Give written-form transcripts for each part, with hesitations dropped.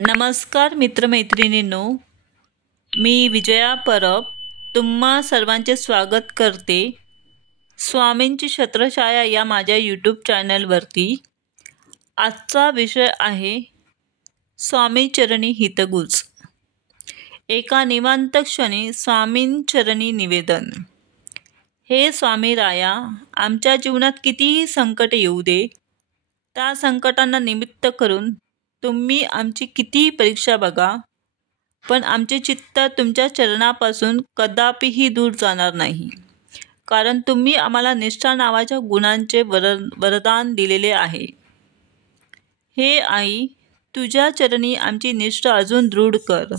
नमस्कार मित्रमैत्रिणींनो, मी विजया परब तुम्हा सर्वांचे स्वागत करते स्वामींची छत्रछाया या माझ्या यूट्यूब चॅनलवरती। आजचा विषय आहे स्वामीचरणी हितगुज। एका निवांत क्षणी स्वामींचरणी निवेदन। हे स्वामी राया, आमच्या जीवनात कितीही संकट येऊ दे, त्या संकटांना निमित्त करून तुम्ही आमची कितीही परीक्षा बघा, पण आमचे चित्त तुमच्या चरणापासून कदापिही दूर जाणार नाही, कारण तुम्ही आम्हाला निष्ठा नावाच्या गुणांचे वरदान दिलेले आहे। हे आई, तुझ्या चरणी आमची निष्ठा अजून दृढ कर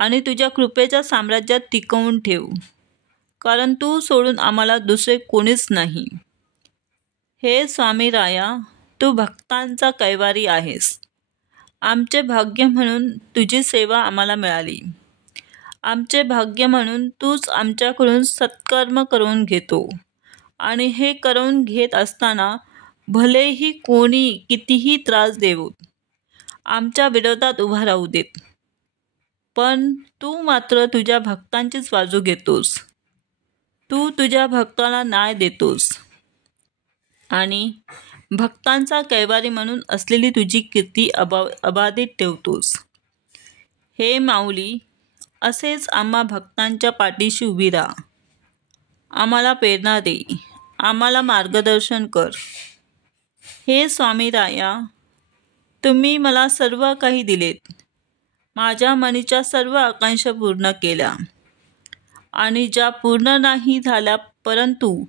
आणि तुझ्या कृपेच्या साम्राज्यात टिकवून ठेव, कारण तू सोडून आम्हाला दुसरे कोणीच नाही। हे स्वामी राया, तू भक्तांचा कैवारी आहेस। आमचे भाग्य म्हणून तुझी सेवा आम्हाला मिळाली। आमचे भाग्य म्हणून तूच आमच्याकडून सत्कर्म करून घेतो आणि हे करून घेत असताना भलेही कोणी कितीही त्रास देवोत, आमच्या विरोधात उभा राहू देत, पण तू मात्र तुझ्या भक्तांचीच बाजू घेतोस। तू तुझ्या भक्ताला न्याय देतोस आणि भक्तांचा कैवारी म्हणून असलेली तुझी कीर्ती अबाधित ठेवतोस। हे माऊली, असेच आम्हा भक्तांच्या पाठीशी उभी राहा, आम्हाला प्रेरणा दे, आम्हाला मार्गदर्शन कर। हे स्वामी राया, तुम्ही मला सर्व काही दिलेत, माझ्या मनाच्या सर्व आकांक्षा पूर्ण केल्या आणि ज्या पूर्ण नाही झाल्या, परंतु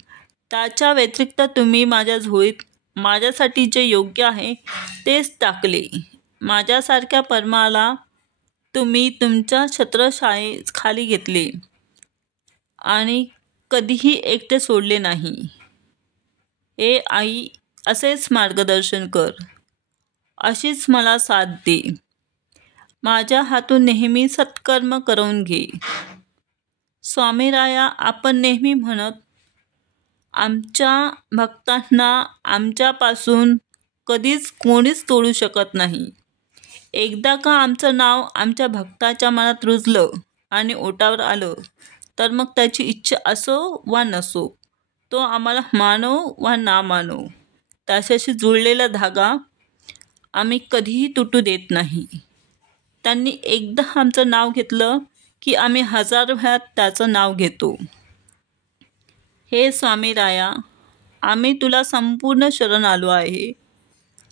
त्याच्या व्यतिरिक्त तुम्ही माझ्या झोळीत माझ्यासाठी जे योग्य आहे तेच टाकले। माझ्यासारख्या परमाला तुम्ही तुमच्या छत्रछायेखाली घेतले आणि कधीही एकटे सोडले नाही। हे आई, असेच मार्गदर्शन कर, अशीच मला साथ दे, माझ्या हातून नेहमी सत्कर्म करून घे। स्वामी राया, आपण नेहमी म्हणत, आमच्या भक्तांना आमच्यापासून कधीच कोणीच तोडू शकत नाही। एकदा का आमचं नाव आमच्या भक्ताच्या मनात रुजलं आणि ओठावर आलं, तर मग त्याची इच्छा असो वा नसो, तो आम्हाला मानो वा ना मानो, त्याच्याशी जुळलेला धागा आम्ही कधीही तुटू देत नाही। त्यांनी एकदा आमचं नाव घेतलं की आम्ही हजार वेळा त्याचं नाव घेतो। हे स्वामी राया, आम्ही तुला संपूर्ण शरण आलो आहे।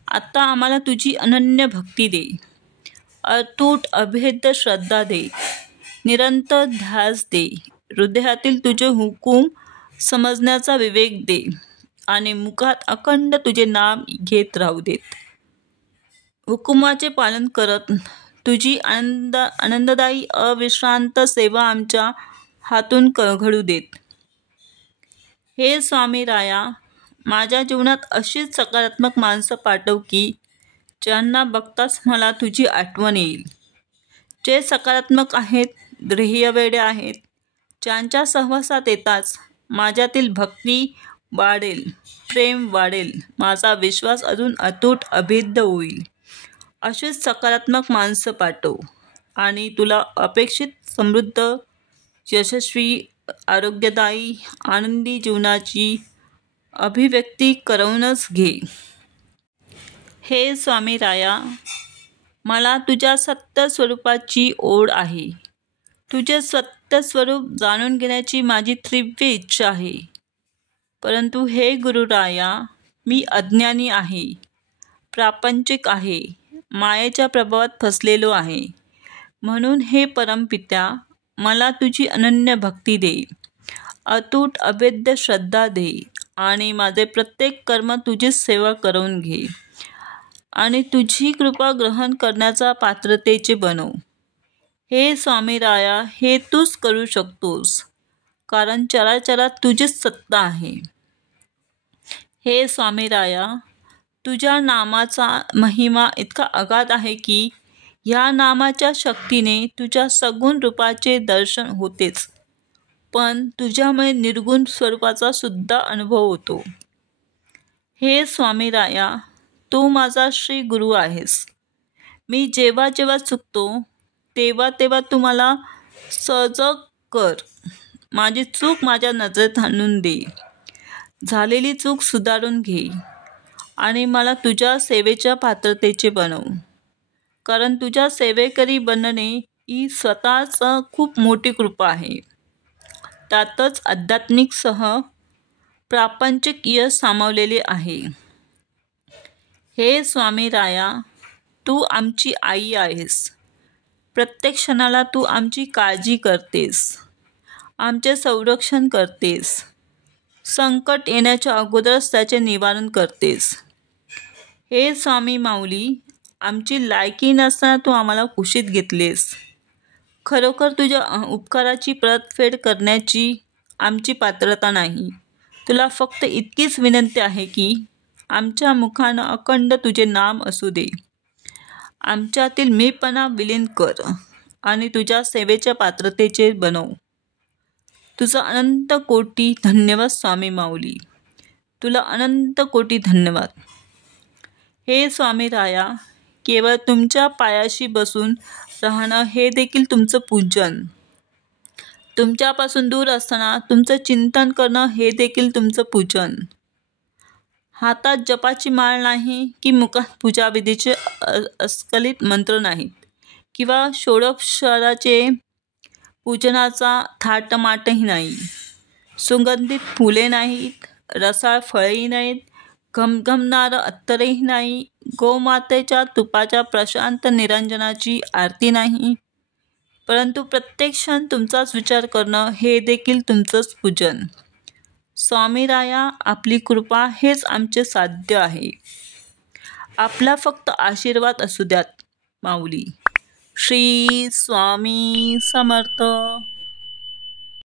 आता आम्हाला तुझी अनन्य भक्ती दे, अतूट अभेद्य श्रद्धा दे, निरंतर ध्यास दे, हृदयातील तुझे हुकूम समजण्याचा विवेक दे आणि मुखात अखंड तुझे नाम घेत राहू देत। हुकुमाचे पालन करत तुझी आनंददायी अविश्रांत सेवा आमच्या हातून घडू देत। हे स्वामी राया, माझ्या जीवनात अशीच सकारात्मक माणसं पाठव की ज्यांना बघताच मला तुझी आठवण येईल, जे सकारात्मक आहेत, ध्येयवेडे आहेत, ज्यांच्या सहवासात येताच माझ्यातील भक्ती वाढेल, प्रेम वाढेल, माझा विश्वास अजून अतूट अभेद्य होईल। अशीच सकारात्मक माणसं पाठव आणि तुला अपेक्षित समृद्ध, यशस्वी, आरोग्यदायी, आनंदी जीवनाची अभिव्यक्ती करवूनच घे। हे स्वामी राया, मला तुझ्या सत्य स्वरूपाची ओढ आहे। तुझे सत्य स्वरूप जाणून घेण्याची माझी तीव्र इच्छा आहे, परंतु हे गुरुराया, मी अज्ञानी आहे, प्रापंचिक आहे, मायेच्या प्रभावात फसलेलो आहे। म्हणून हे परमपित्या, मला तुझी अनन्य भक्ती दे, अतूट अभेद्य श्रद्धा दे आणि माझे प्रत्येक कर्म तुझीच सेवा करून घे आणि तुझी कृपा ग्रहण करण्याचा पात्रतेचे बनव। हे स्वामी राया, हे तूच करू शकतोस, कारण चराचरात तुझीच सत्ता आहे। हे स्वामी राया, तुझ्या नामाचा महिमा इतका अगाध आहे की ह्या नामाच्या शक्तीने तुझ्या सगुण रूपाचे दर्शन होतेच, पण तुझ्यामुळे निर्गुण स्वरूपाचा सुद्धा अनुभव होतो। हे स्वामी राया, तू माझा श्री गुरु आहेस। मी जेव्हा जेव्हा चुकतो तेव्हा तेव्हा तू मला सजग कर. माझी चूक माझ्या नजरेत आणून दे. झालेली चूक सुधारून घे आणि मला तुझ्या सेवेच्या पात्रतेचे बनव. कारण तुझ्या सेवेकरी बनणे ही स्वतःच खूप मोठी कृपा आहे. त्यातच आध्यात्मिकसह प्रापंचिक यश सामावलेले आहे. हे स्वामी राया, तू आमची आई आहेस. प्रत्येक क्षणाला तू आमची काळजी करतेस, आमचे संरक्षण करतेस. संकट येण्याच्या अगोदरच त्याचे निवारण करतेस. हे स्वामी माऊली, आमची लायकी नसताना तू आम्हाला कुशीत घेतलेस. खरोखर तुझ्या उपकाराची परतफेड करण्याची आमची पात्रता नाही. तुला फक्त इतकीच विनंती आहे की आमच्या मुखानं अखंड तुझे नाम असू दे. आमच्यातील मीपणा विलीन कर आणि तुझ्या सेवेच्या पात्रतेचे बनव. तुझा अनंत कोटी धन्यवाद स्वामी माऊली. तुला अनंत कोटी धन्यवाद. हे स्वामी राया, केवळ तुमच्या पायाशी बसून राहणं हे देखील तुमचं पूजन. तुमच्यापासून दूर असताना तुमचं चिंतन करणं हे देखील तुमचं पूजन. हातात जपाची माळ नाही की मुखात पूजाविधीचे अस्खलित मंत्र नाहीत किंवा षोडशोपचाराचे पूजनाचा थाटमाटही नाही. सुगंधित फुले नाहीत, रसाळ फळेही नाहीत, घमघमणारं अत्तरही नाही, गोमातेच्या तुपाच्या प्रशांत निरंजनाची आरती नाही. परंतु प्रत्येक क्षण तुमचाच विचार करणं हे देखील तुमचंच पूजन. स्वामी राया, आपली कृपा हेच आमचे साध्य आहे. आपला फक्त आशीर्वाद असू द्यात माऊली. श्री स्वामी समर्थ.